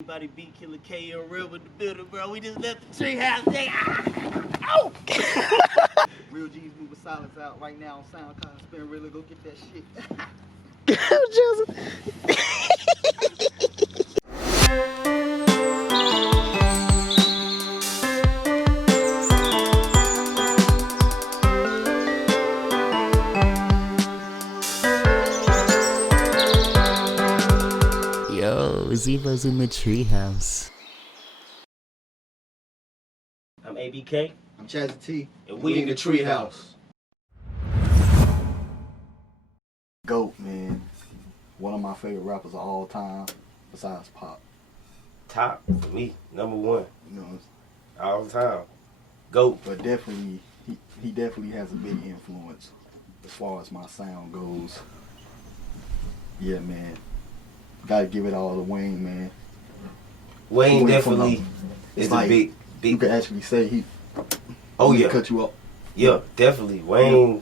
Everybody beat Killer K and Real with the building, bro. We just left the treehouse, nigga. Oh! Real G's moving silence out right now on SoundCloud. Spin really go get that shit. Yo, Zevo's in the treehouse. I'm ABK. I'm Chaza T. And we in the treehouse. GOAT, man. One of my favorite rappers of all time, besides Pop. Top for me, number one. You know, All the time. GOAT. but definitely, he definitely has a big influence as far as my sound goes. Yeah, man. Gotta give it all to Wayne, man. Wayne Went from definitely is like, a big. You could actually say he. Oh he yeah. cut you up. Yeah, definitely. Wayne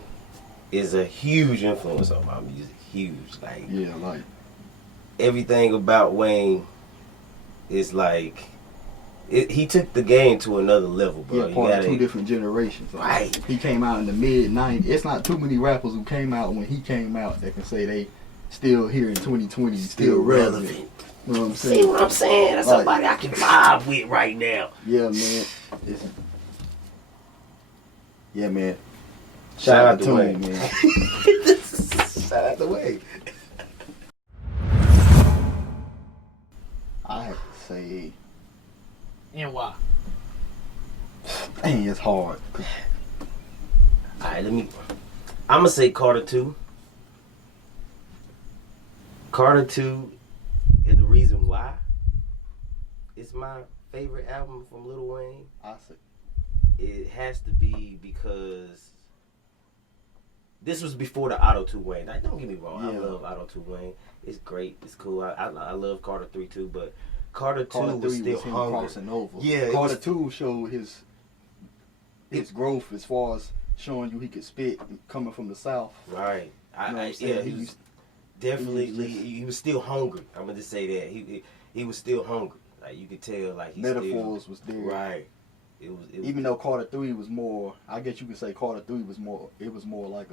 is a huge influence on my music. Huge. Like Yeah, like. everything about Wayne is like he took the game to another level, bro. Yeah, part of two different generations. Like, Right. He came out in the mid-90s. It's not too many rappers who came out when he came out that can say they still here in 2020, still relevant. You know what I'm saying? See what I'm saying? That's Like- somebody I can vibe with right now. Yeah, man. Yeah, man. Shout out to him, Wayne. man. Shout out to Wayne. I have to say, And why? dang, it's hard. Alright, I'm gonna say Carter 2. Carter 2, and the reason why it's my favorite album from Lil Wayne, I say, it has to be because this was before the Auto-Tune Wayne. Like, don't get me wrong, I Yeah. love Auto-Tune Wayne. It's great, it's cool. I love Carter 3 too, but Carter 2 Carter was 3 still was him hungry. crossing over. Yeah, Carter it was, 2 showed his growth as far as showing you he could spit coming from the South. right. You know what I'm Yeah, saying? he was definitely, he was still hungry. I'm gonna just say that he was still hungry. Like you could tell, like he Metaphors still, was there. right. It was Even though Carter 3 was more, I guess you could say Carter 3 was more, it was more like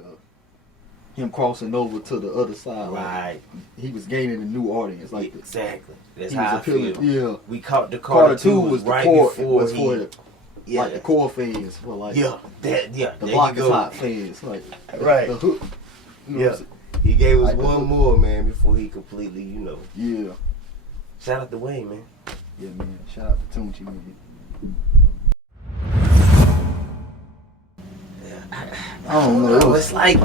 him crossing over to the other side. right. Like, he was gaining a new audience. Like Exactly. That's he how was appealing. I feel. Yeah. We caught the Carter 2 was the right core, before was he, for the, yeah, like the core fans, for like the the there block you is go. hot fans, like Right. the hook. You know what I'm saying? He gave us Like the one hook. more, man, before he completely, Yeah. Shout out to Wayne, man. Yeah, man. Shout out to Tunchi, man. I don't know. It was It's like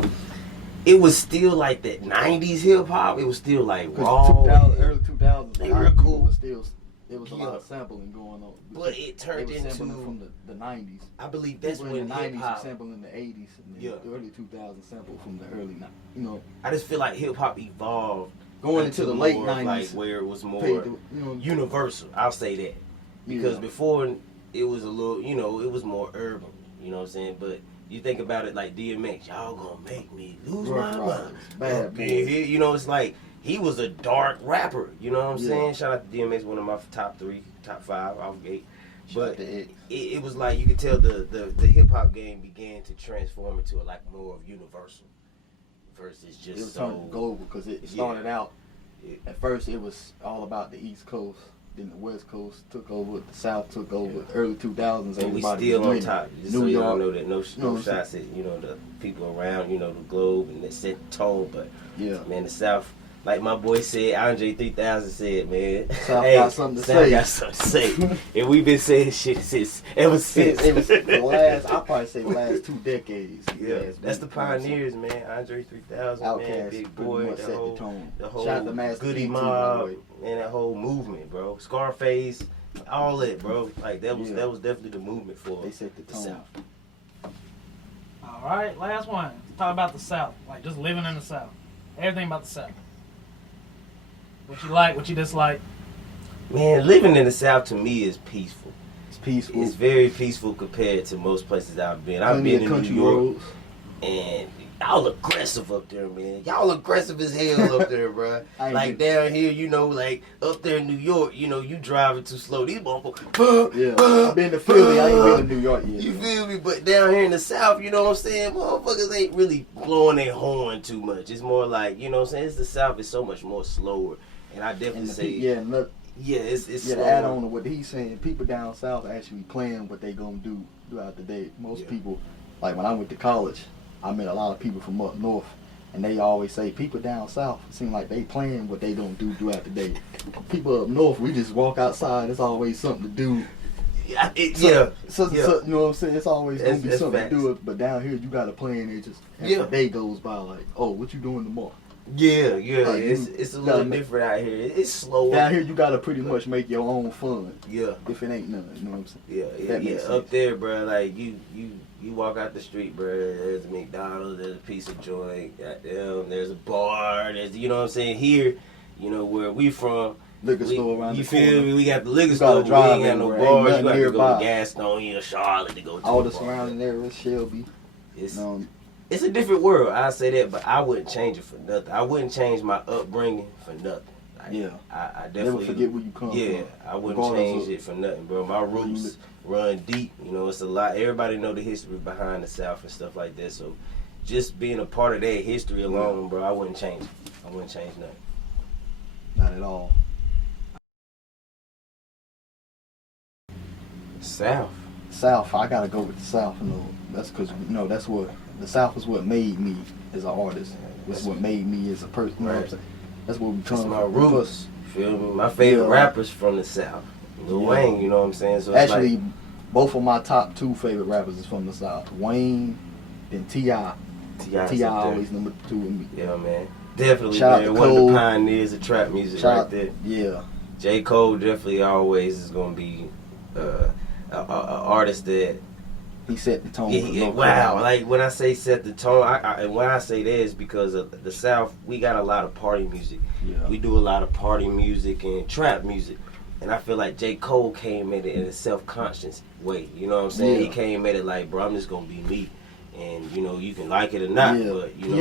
it was still like that '90s hip hop. It was still like raw, 2000, early 2000s. They like, real cool. Was still, there was a lot Yeah. of sampling going on. but it turned They was into. sampling from the 90s. I believe that's People when in the hip 90s hop. were sampling in the 80s, and then Yeah. the early 2000s sampled from the early 90s. You know, I just feel like hip hop evolved going into the late more, 90s, like where it was more paid the, universal. I'll say that because yeah. before it was a little, it was more urban. You know what I'm saying? But you think about it like DMX, y'all gonna make me lose Rough my Riders, mind. Bad Up in Boys. here, it's like he was a dark rapper. You know what I'm Yeah. saying? Shout out to DMX, one of my top 5 off gate. Shout out But to X. it was like you could tell the hip hop game began to transform into like more of universal versus just It was so turning global because it Yeah. started out. Yeah. At first, it was all about the East Coast. Then the West Coast took over. The South took over. Early 2000s, And we everybody still was on winning. top. Just New so y'all York. know that no know, shots at the people around the globe and that set the tone. But Yeah. man, the South, like my boy said, Andre 3000 said, man, South got something to South say. got something to say, and we've been saying shit ever since. It was the last. I probably say the last 2 decades. Yeah, that's the pioneers, man. Andre 3000, man, Outkast Big pretty Boy, much the set whole, the tone. the whole Shout out to Master Goody P too, by the Mob, way. and that whole movement, bro. Scarface, all that, bro. Like that was Yeah. definitely the movement for They set the tone. South. All right, last one. Talk about the South, like just living in the South. Everything about the South. What you like, what you dislike. Man, living in the South to me is peaceful. It's peaceful. It's very peaceful compared to most places I've been. I've Plenty been of in country New York, roads. and y'all aggressive up there, man. Y'all aggressive as hell up there, bro. Like down here, you know, like up there in New York, you know, you driving too slow. These motherfuckers. Yeah, I've been to Philly. I ain't been to New York yet. You feel me? But down here in the South, you know what I'm saying? Motherfuckers ain't really blowing their horn too much. It's more like, you know what I'm saying? It's the South is so much more slower. And I definitely say, it's to add on to what he's saying, people down south actually playing what they gonna do throughout the day. Most people, like when I went to college, I met a lot of people from up north, and they always say people down south seem like they playing what they gonna do throughout the day. People up north, we just walk outside. There's always something to do. You know what I'm saying? It's always gonna be something to do. But down here, you got a plan. It just as the day goes by, like, oh, what you doing tomorrow? Yeah, like it's a little different out here. It's slower. Down here, you gotta pretty much make your own fun. Yeah. If it ain't none, you know what I'm saying? Yeah. Up there, bro, like you walk out the street, bro. There's a McDonald's, there's a pizza joint, goddamn, there's a bar, there's, you know what I'm saying? Here, you know where we from. Liquor store around the corner. You feel me? We got the liquor store. We ain't got no bars. You got to go to Gastonia, Charlotte to go to all the surrounding areas, Shelby. It's a different world, I say that, but I wouldn't change it for nothing. I wouldn't change my upbringing for nothing. Like, I definitely never forget where you come from. Yeah, I wouldn't change it for nothing, bro. My roots run deep. You know, it's a lot. Everybody know the history behind the South and stuff like that. So, just being a part of that history alone, bro, I wouldn't change it. I wouldn't change nothing. Not at all. South. I gotta go with the South. You know, that's because that's what the South is what made me as an artist. It's what made me as a person. You know what I'm saying? That's what we come from. My roots. Feel me? My favorite rappers from the South. Lil Wayne. You know what I'm saying? So actually, both of my top 2 favorite rappers is from the South. Wayne, then T.I. T.I. always number 2 with me. Yeah, man. Definitely, man. One of the pioneers of trap music right there. Yeah. J. Cole definitely always is gonna be an artist that he set the tone. Wow, like when I say set the tone, and when I say that is because of the South, we got a lot of party music. Yeah. We do a lot of party music and trap music. And I feel like J. Cole came at it in a self-conscious way. You know what I'm saying? Yeah. He came at it like, bro, I'm just gonna be me. And you know, you can like it or not, but you know,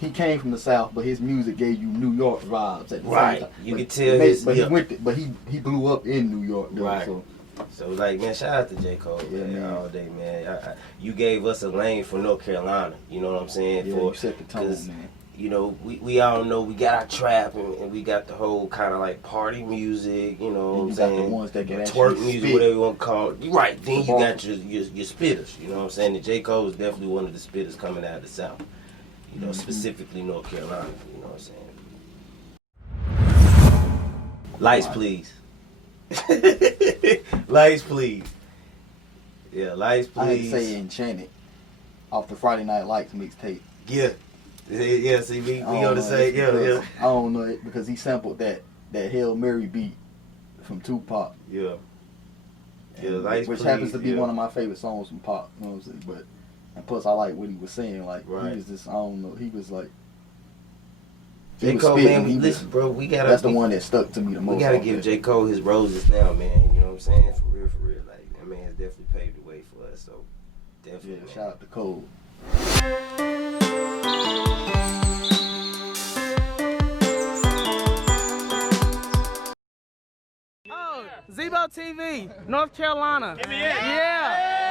he came from the South, but his music gave you New York vibes at the same time. You can tell he blew up in New York, though, right? So like, man, shout out to J. Cole, man, all day, man. You gave us a lane for North Carolina. You know what I'm saying? Yeah, you set the tone, man. You know, we all know we got our trap and we got the whole kind of like party music, you know what I'm saying? Got the ones that can twerk music, whatever you want to call it. Right, then you got your spitters, you know what I'm saying? And J. Cole is definitely one of the spitters coming out of the South, you know, specifically North Carolina, you know what I'm saying? Lights, please. Lights, please. Yeah, lights, please. I had to say Enchanted off the Friday Night Lights mixtape. Yeah, see, we on the same, I don't know it because he sampled that Hail Mary beat from Tupac. Yeah, which happens to be one of my favorite songs from Pac. You know what I'm saying? And plus I like what he was saying. Like he was just, I don't know, he was like. J. Cole, man, listen, bro, we gotta. That's the one that stuck to me the most. We gotta give J. Cole his roses now, man. You know what I'm saying? For real. Like that man has definitely paved the way for us. So definitely. Yeah, shout out to Cole. Zebo TV, North Carolina. Yeah.